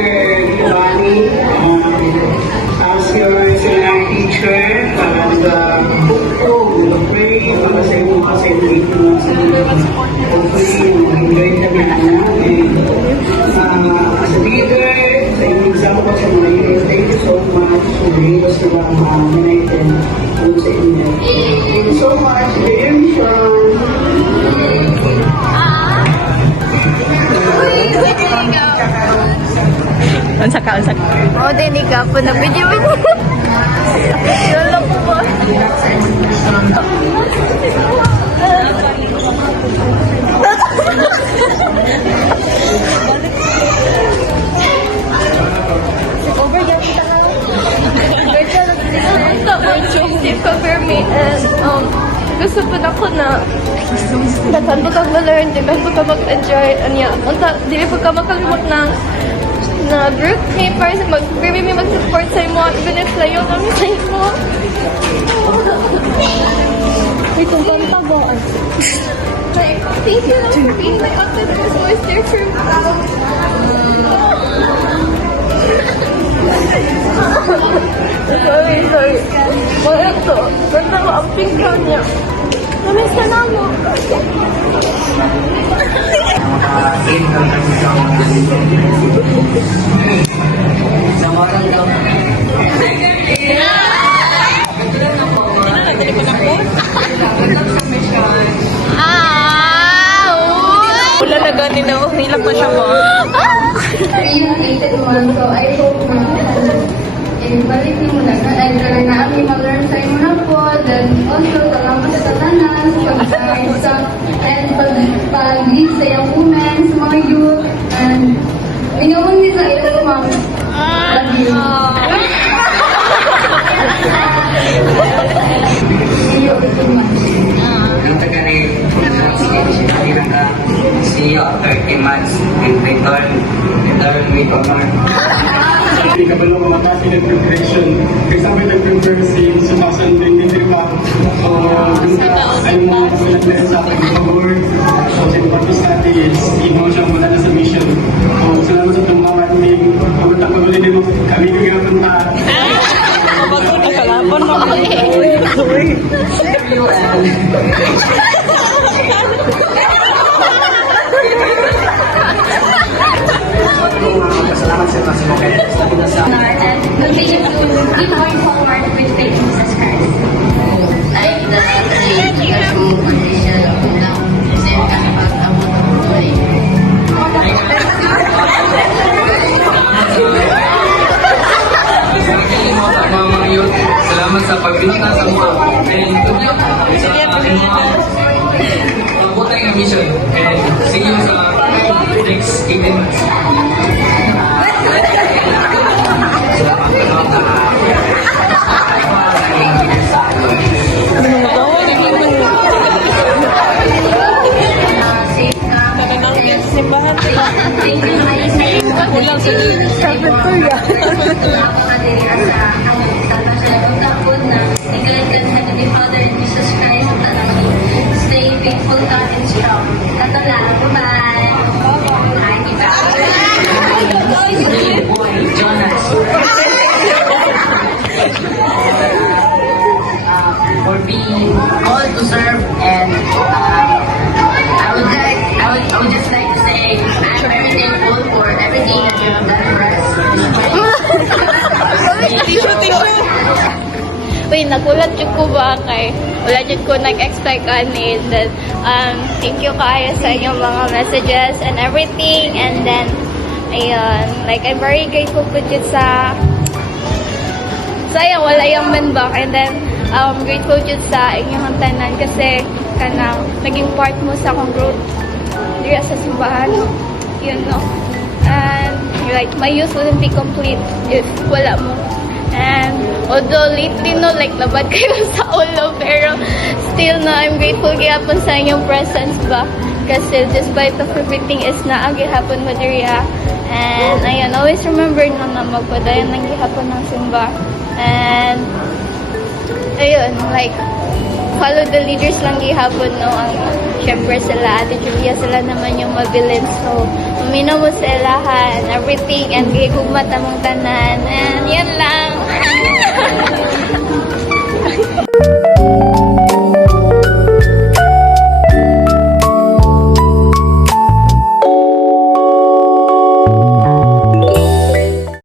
Giovanni, as your senior teacher, and pray para sa iyong ka-celebrate mo sa hopefully mag-enjoy ka na and as a leader, sa iyong example sa mga unit, thank you so much for being us na united sa inyo. Thank you so much, dear Mission. Unsa ka? Oh, dini ka po na video mo. Lolo ko ba? Cover me and gusto po na ko na dagan po kang na-learn, dagan po ka mag-enjoy anya. Unta, dili po ka makalimot na group me para sa mag-baby me mag-support sa imo even if layo kami sa imo. Ay, kung kanta ba? Like, thank you for being my uncle who was always there for me. Sorry. Wala to. Ganda mo ang pink gown niya. Namiss ka na mo. Wala na gani na. Hilap na siya mo. So I hope balik niyo muna ay talaga na kami mag-learn sa inyo na po, then also salamat sa tanan sa and pag-lead sa yung women, sa mga youth, and minawon din sa ito ma'am. Love you. See you so much. Dito ka rin, see you after 30 months and return with honor. Hindi ka ba lang mamatasi ng preparation? Kasi sabi nag-prepare si Sumasan din hindi pa. Yung ay mo nag-learn sa akin ng pag-work. So, sa purpose natin is emotion mula na sa mission. Salamat sa itong mga team. Pagkatapos din mo kami kagapon na. Kalapon mo. Salamat sa mga sumukay. And continue to keep going forward with faith in Jesus Christ. Like the condition lang kasi kapag-abot ang buhay. Mga youth, salamat sa pagbinita sa mga and good luck sa ating mga butay na mission and see you sa next 18 months. Stay faithful, God, and strong. Tatala, bye-bye. Jonas. For being called to serve and I would just like to say I'm very thankful for everything that you have done for us. Uy, nagulat yun ko ba kay wala yun ko nag-expect ani. Then, thank you kayo sa inyong mga messages and everything. And then, ayun, like, I'm very grateful po dyan sa sayang, wala yung manbak. And then, grateful dyan sa inyong tanan kasi kanang naging part mo sa akong growth dito sa simbahan. Yun, no? And, like, my youth wouldn't be complete if wala mo. And although lately, no, like, labad kayo sa ulo, pero still, no, I'm grateful gihapon sa inyong presence ba? Kasi despite of everything is na gihapon mo diriya. And, ayun, always remember no, na magpadayan ng gihapon ng simba. And, ayun, like, follow the leaders lang gihapon, no? Ang, syempre sila, Ate Julia, sila naman yung mabilin. So, uminaw mo sa ilahan, everything, and gigugmat among tanan. And yan lang.